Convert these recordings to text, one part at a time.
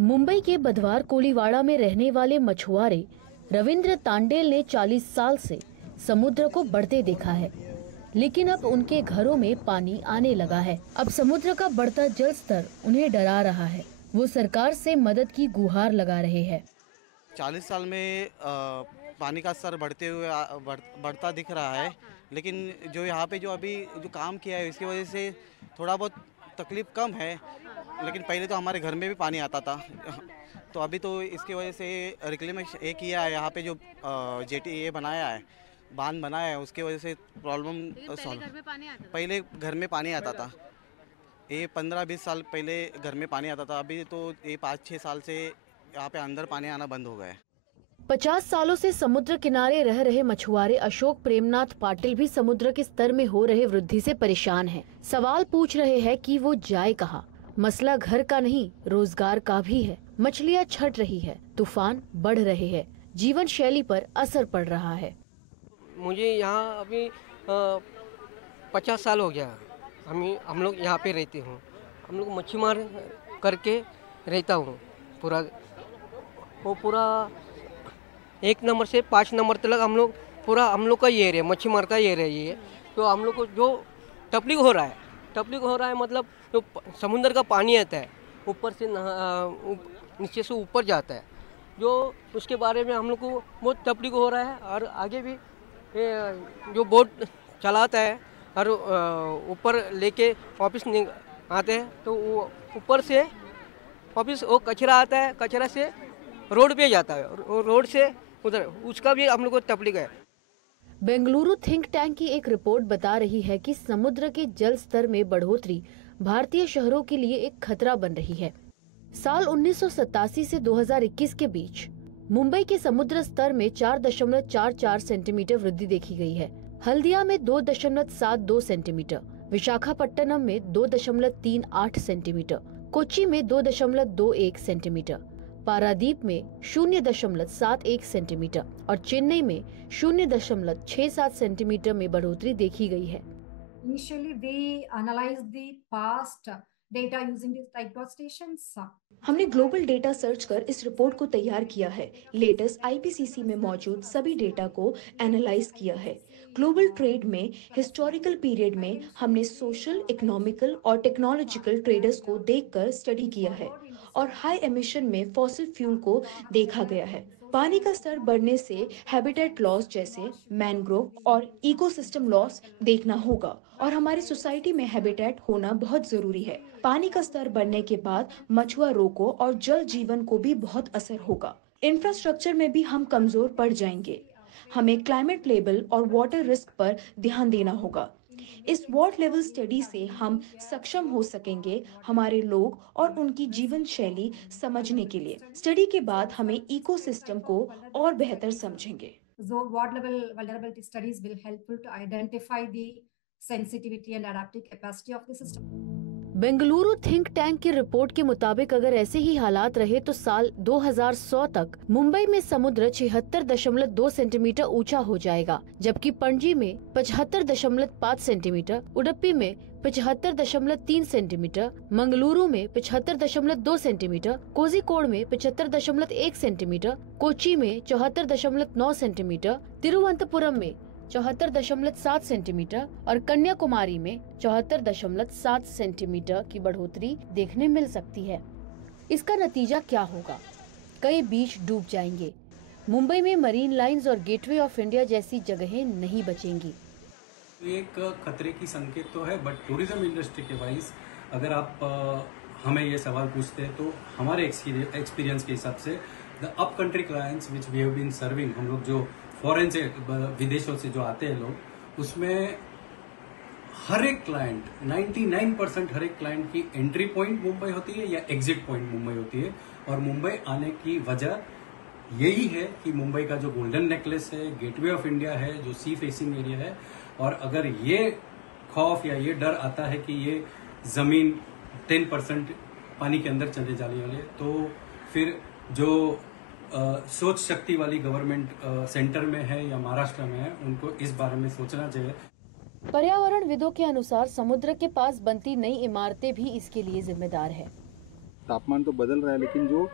मुंबई के बधवार कोलीवाड़ा में रहने वाले मछुआरे रविंद्र तांडेल ने 40 साल से समुद्र को बढ़ते देखा है, लेकिन अब उनके घरों में पानी आने लगा है। अब समुद्र का बढ़ता जल स्तर उन्हें डरा रहा है। वो सरकार से मदद की गुहार लगा रहे हैं। 40 साल में पानी का स्तर बढ़ते हुए बढ़ता दिख रहा है, लेकिन जो यहाँ पे जो अभी जो काम किया है इसकी वजह से थोड़ा बहुत तकलीफ कम है। लेकिन पहले तो हमारे घर में भी पानी आता था, तो अभी तो इसकी वजह से रिक्लेमेशन ये किया है, यहाँ पे जो जेटी ये बनाया है, बांध बनाया है, उसकी वजह से प्रॉब्लम सॉल्व। पहले घर में पानी आता था, ये 15-20 साल पहले घर में पानी आता था, अभी तो ये 5-6 साल से यहाँ पे अंदर पानी आना बंद हो गया है। 50 सालों से समुद्र किनारे रह रहे मछुआरे अशोक प्रेमनाथ पाटिल भी समुद्र के स्तर में हो रहे वृद्धि से परेशान हैं। सवाल पूछ रहे हैं कि वो जाए कहाँ। मसला घर का नहीं, रोजगार का भी है। मछलियाँ छट रही है, तूफान बढ़ रहे हैं, जीवन शैली पर असर पड़ रहा है। मुझे यहाँ अभी 50 साल हो गया। हम लोग यहाँ पे रहते हूँ। हम लोग मच्छी मार करके रहता हूँ। पूरा 1 नंबर से 5 नंबर तक हम लोग का ये एरिया, मच्छी मार का ये एरिया ये है। तो हम लोग को जो टपलिंग हो रहा है मतलब जो समुद्र का पानी आता है ऊपर से नीचे से ऊपर जाता है, जो उसके बारे में हम लोग को बहुत तकलीफ हो रहा है। और आगे भी जो बोट चलाता है और ऊपर लेके वापस आते हैं, तो वो ऊपर से वापस वो कचरा आता है, कचरा से रोड पे जाता है, रोड से उधर उसका भी हम लोग को तकलीफ है। बेंगलुरु थिंक टैंक की एक रिपोर्ट बता रही है कि समुद्र के जल स्तर में बढ़ोतरी भारतीय शहरों के लिए एक खतरा बन रही है। साल 1987 से 2021 के बीच मुंबई के समुद्र स्तर में 4.44 सेंटीमीटर वृद्धि देखी गई है। हल्दिया में 2.72 सेंटीमीटर, विशाखापट्टनम में 2.38 सेंटीमीटर, कोच्चि में 2.21 सेंटीमीटर, पारादीप में 0.71 सेंटीमीटर और चेन्नई में 0.67 सेंटीमीटर में बढ़ोतरी देखी गई है। Initially, we analyzed the past data using these type stations. हमने ग्लोबल डेटा सर्च कर इस रिपोर्ट को तैयार किया है। लेटेस्ट आईपीसीसी में मौजूद सभी डेटा को एनालाइज किया है। ग्लोबल ट्रेड में हिस्टोरिकल पीरियड में हमने सोशल, इकोनॉमिकल और टेक्नोलॉजिकल ट्रेडर्स को देखकर स्टडी किया है और हाई एमिशन में फॉसिल फ्यूल को देखा गया है। पानी का स्तर बढ़ने से हैबिटेट लॉस जैसे मैनग्रोव और इकोसिस्टम लॉस देखना होगा और हमारी सोसाइटी में हैबिटेट होना बहुत जरूरी है। पानी का स्तर बढ़ने के बाद मछुआरों को और जल जीवन को भी बहुत असर होगा। इंफ्रास्ट्रक्चर में भी हम कमजोर पड़ जाएंगे। हमें क्लाइमेट लेवल और वाटर रिस्क पर ध्यान देना होगा। इस वाटर लेवल स्टडी से हम सक्षम हो सकेंगे हमारे लोग और उनकी जीवन शैली समझने के लिए। स्टडी के बाद हमें इकोसिस्टम को और बेहतर समझेंगे। So water level vulnerability studies will helpful to identify the sensitivity and adaptive capacity of the system. Bengaluru think tank की रिपोर्ट के मुताबिक अगर ऐसे ही हालात रहे तो साल 2100 तक मुंबई में समुद्र 76.2 सेंटीमीटर ऊंचा हो जाएगा, जबकि पणजी में 75.5 सेंटीमीटर, उडुपी में 75.3 सेंटीमीटर, मंगलुरु में 75.2 सेंटीमीटर, कोझिकोड में 75.1 सेंटीमीटर, कोच्चि में 74.9 सेंटीमीटर, तिरुवनंतपुरम में 74.7 सेंटीमीटर और कन्याकुमारी में 74.7 सेंटीमीटर की बढ़ोतरी देखने मिल सकती है। इसका नतीजा क्या होगा? कई बीच डूब जाएंगे। मुंबई में मरीन लाइंस और गेटवे ऑफ इंडिया जैसी जगहें नहीं बचेंगी। एक खतरे की संकेत तो है, बट टूरिज्म इंडस्ट्री के वाइज अगर आप हमें ये सवाल पूछते हैं तो हमारे एक्सपीरियंस के हिसाब से the up country clients which we have been serving, हम लोग जो फॉरेन से विदेशों से जो आते हैं लोग, उसमें हर एक क्लाइंट 99% हर एक क्लाइंट की एंट्री पॉइंट मुंबई होती है या एग्जिट पॉइंट मुंबई होती है। और मुंबई आने की वजह यही है कि मुंबई का जो गोल्डन नेकलेस है, गेटवे ऑफ इंडिया है, जो सी फेसिंग एरिया है, और अगर ये खौफ या ये डर आता है कि ये जमीन 10% पानी के अंदर चले जाने वाले, तो फिर जो सोच शक्ति वाली गवर्नमेंट सेंटर में है या महाराष्ट्र में है, उनको इस बारे में सोचना चाहिए। पर्यावरणविदों के अनुसार समुद्र के पास बनती नई इमारतें भी इसके लिए जिम्मेदार है। तापमान तो बदल रहा है, लेकिन जो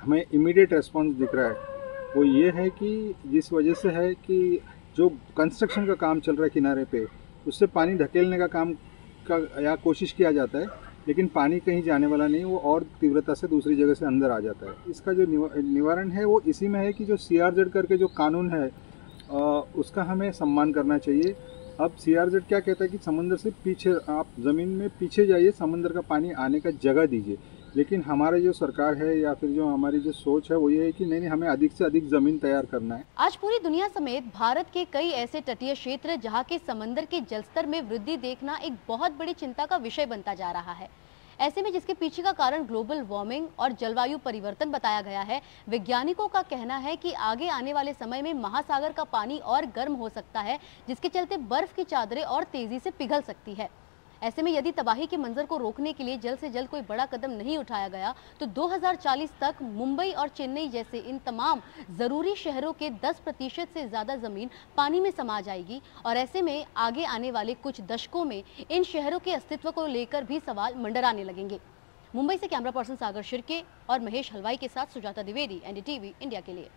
हमें इमीडिएट रेस्पॉन्स दिख रहा है वो ये है कि जिस वजह से है कि जो कंस्ट्रक्शन का काम चल रहा है किनारे पे, उससे पानी धकेलने का काम का या कोशिश किया जाता है, लेकिन पानी कहीं जाने वाला नहीं, वो और तीव्रता से दूसरी जगह से अंदर आ जाता है। इसका जो निवारण है वो इसी में है कि जो CRZ करके जो कानून है उसका हमें सम्मान करना चाहिए। अब CRZ क्या कहता है कि समुद्र से पीछे, आप ज़मीन में पीछे जाइए, समुद्र का पानी आने का जगह दीजिए। लेकिन हमारी जो सरकार है या फिर जो हमारी जो सोच है वो ये है कि नहीं, हमें अधिक से अधिक ज़मीन तैयार करना है। आज पूरी दुनिया समेत भारत के कई ऐसे तटीय क्षेत्र जहां के समंदर के जलस्तर में वृद्धि देखना एक बहुत बड़ी चिंता का विषय बनता जा रहा है। ऐसे में जिसके पीछे का कारण ग्लोबल वार्मिंग और जलवायु परिवर्तन बताया गया है, वैज्ञानिकों का कहना है कि आगे आने वाले समय में महासागर का पानी और गर्म हो सकता है, जिसके चलते बर्फ की चादरें और तेजी से पिघल सकती है। ऐसे में यदि तबाही के मंजर को रोकने के लिए जल्द से जल्द कोई बड़ा कदम नहीं उठाया गया तो 2040 तक मुंबई और चेन्नई जैसे इन तमाम जरूरी शहरों के 10% से ज्यादा जमीन पानी में समा जाएगी और ऐसे में आगे आने वाले कुछ दशकों में इन शहरों के अस्तित्व को लेकर भी सवाल मंडराने लगेंगे। मुंबई से कैमरा पर्सन सागर शिर्के और महेश हलवाई के साथ सुजाता द्विवेदी, NDTV इंडिया के लिए।